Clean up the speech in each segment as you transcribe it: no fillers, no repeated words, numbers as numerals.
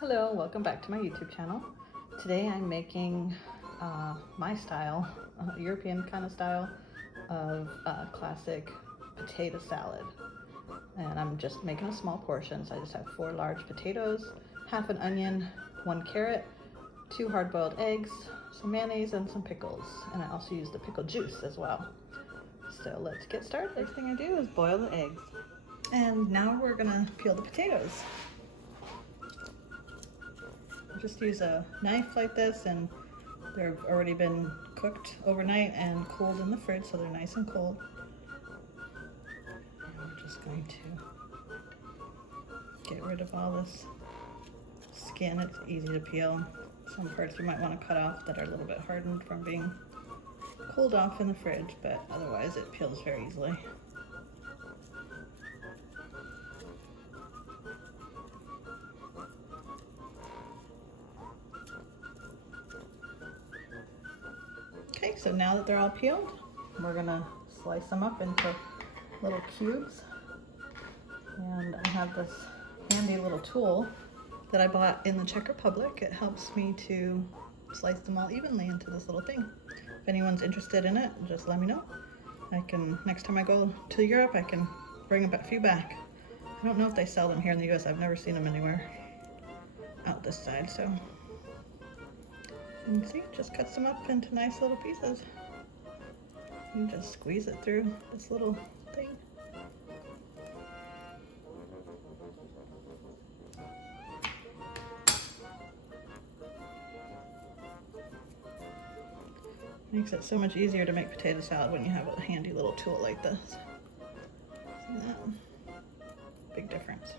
Hello, welcome back to my YouTube channel. Today I'm making my style, European kind of style of classic potato salad. And I'm just making a small portion, so I just have 4 large potatoes, half an onion, 1 carrot, 2 hard-boiled eggs, some mayonnaise, and some pickles. And I also use the pickle juice as well. So let's get started. First thing I do is boil the eggs. And now we're gonna peel the potatoes. Just use a knife like this, and they've already been cooked overnight and cooled in the fridge, so they're nice and cold. And we're just going to get rid of all this skin. It's easy to peel. Some parts you might want to cut off that are a little bit hardened from being cooled off in the fridge, but otherwise it peels very easily. Okay, so now that they're all peeled, we're gonna slice them up into little cubes. And I have this handy little tool that I bought in the Czech Republic. It helps me to slice them all evenly into this little thing. If anyone's interested in it, just let me know. Next time I go to Europe, I can bring a few back. I don't know if they sell them here in the US. I've never seen them anywhere out this side, so. And see, it just cuts them up into nice little pieces. You just squeeze it through this little thing. Makes it so much easier to make potato salad when you have a handy little tool like this. See that? Big difference.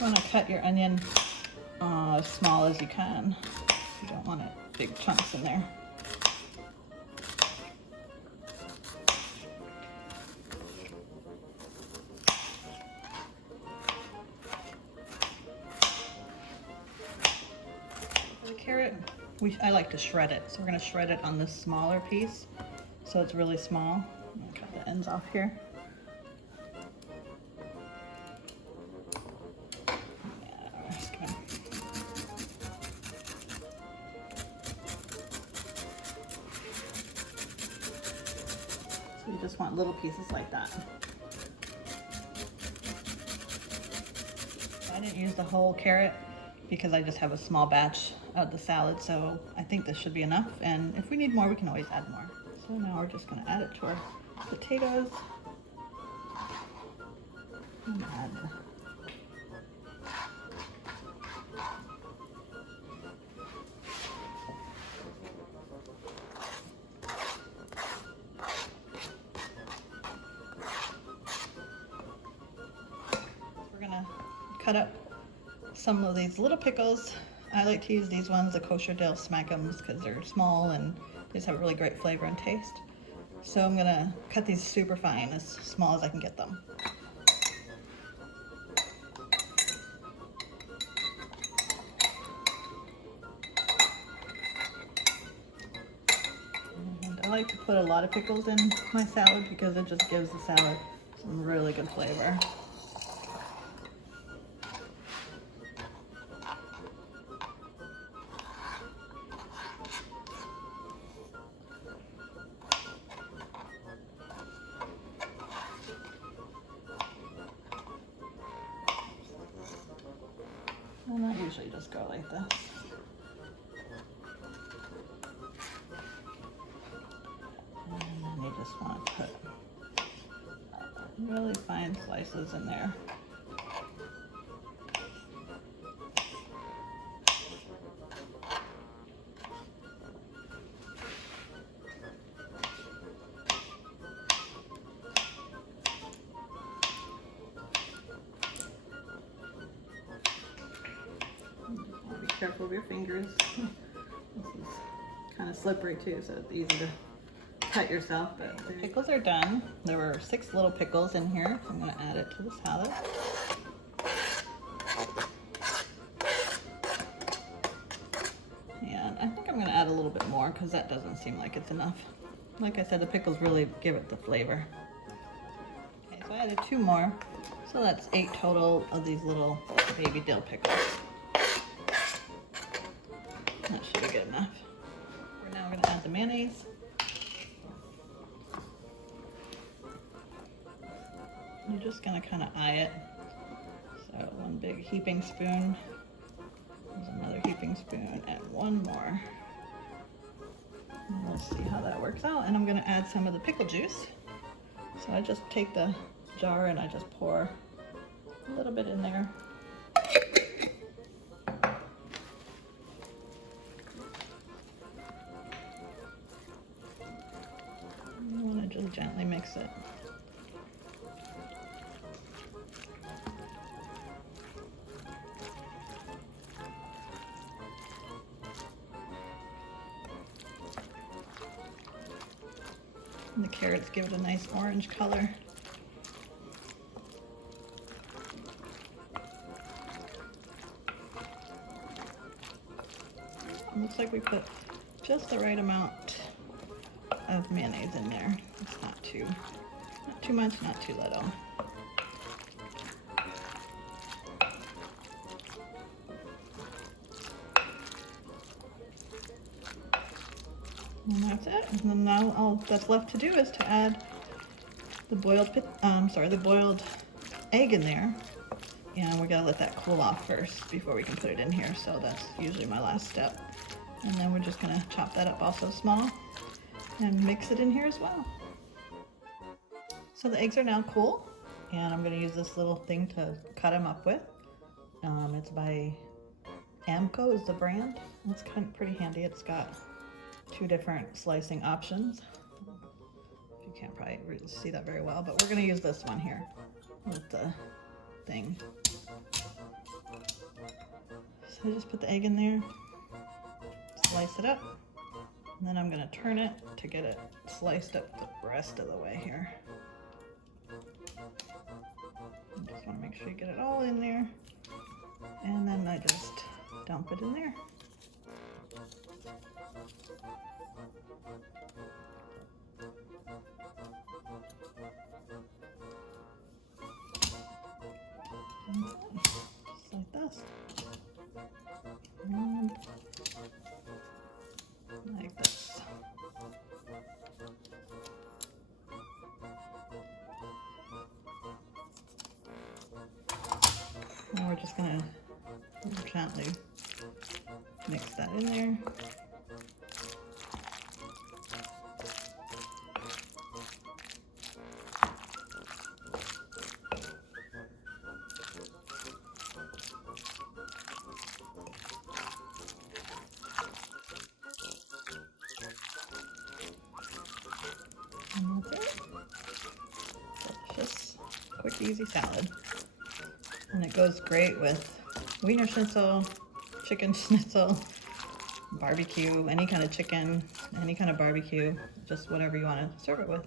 You want to cut your onion as small as you can. You don't want it big chunks in there. For the carrot, I like to shred it, so we're going to shred it on this smaller piece, so it's really small. I'm going to cut the ends off here. So you just want little pieces like that. I didn't use the whole carrot because I just have a small batch of the salad, so I think this should be enough. And if we need more, we can always add more. So now we're just going to add it to our potatoes. And add cut up some of these little pickles. I like to use these ones, the kosher dill smack'ems, because they're small and they just have a really great flavor and taste. So I'm gonna cut these super fine, as small as I can get them. And I like to put a lot of pickles in my salad because it just gives the salad some really good flavor. And I usually just go like this. And then you just want to put really fine slices in there. careful of your fingers. This is kind of slippery too, so it's easy to cut yourself. But the pickles are done. There were 6 little pickles in here. I'm going to add it to the salad. And I think I'm going to add a little bit more because that doesn't seem like it's enough. Like I said, the pickles really give it the flavor. Okay, so I added 2 more. So that's 8 total of these little baby dill pickles. That should be good enough. We're now going to add the mayonnaise. You're just going to kind of eye it. So 1 big heaping spoon. There's another heaping spoon and 1 more. And we'll see how that works out. And I'm going to add some of the pickle juice. So I just take the jar and I just pour a little bit in there. You want to just gently mix it. And the carrots give it a nice orange color. It looks like we put just the right amount of mayonnaise in there. It's not too much, not too little. And that's it. And then now all that's left to do is to add the boiled egg in there. And we gotta let that cool off first before we can put it in here. So that's usually my last step. And then we're just gonna chop that up also small and mix it in here as well. So the eggs are now cool, and I'm gonna use this little thing to cut them up with. It's by Amco is the brand. It's kind of pretty handy. It's got 2 different slicing options. You can't probably really see that very well, but we're gonna use this one here with the thing. So I just put the egg in there, slice it up, and then I'm gonna turn it to get it sliced up the rest of the way here. I just wanna make sure you get it all in there, and then I just dump it in there. Just like this. And like this. Now we're just gonna gently mix that in there. And that's it. Delicious, quick, easy salad. And it goes great with Wiener Schnitzel, Chicken Schnitzel, barbecue, any kind of chicken, any kind of barbecue, just whatever you want to serve it with.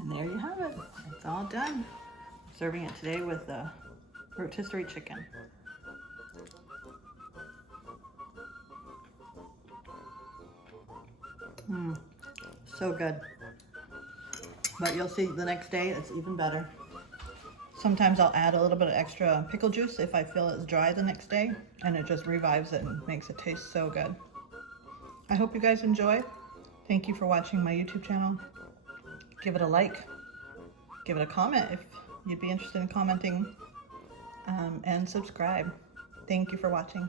And there you have it. It's all done. I'm serving it today with the rotisserie chicken. So good. But you'll see the next day it's even better. Sometimes I'll add a little bit of extra pickle juice if I feel it's dry the next day, and it just revives it and makes it taste so good. I hope you guys enjoy. Thank you for watching my YouTube channel. Give it a like, give it a comment if you'd be interested in commenting, and subscribe. Thank you for watching.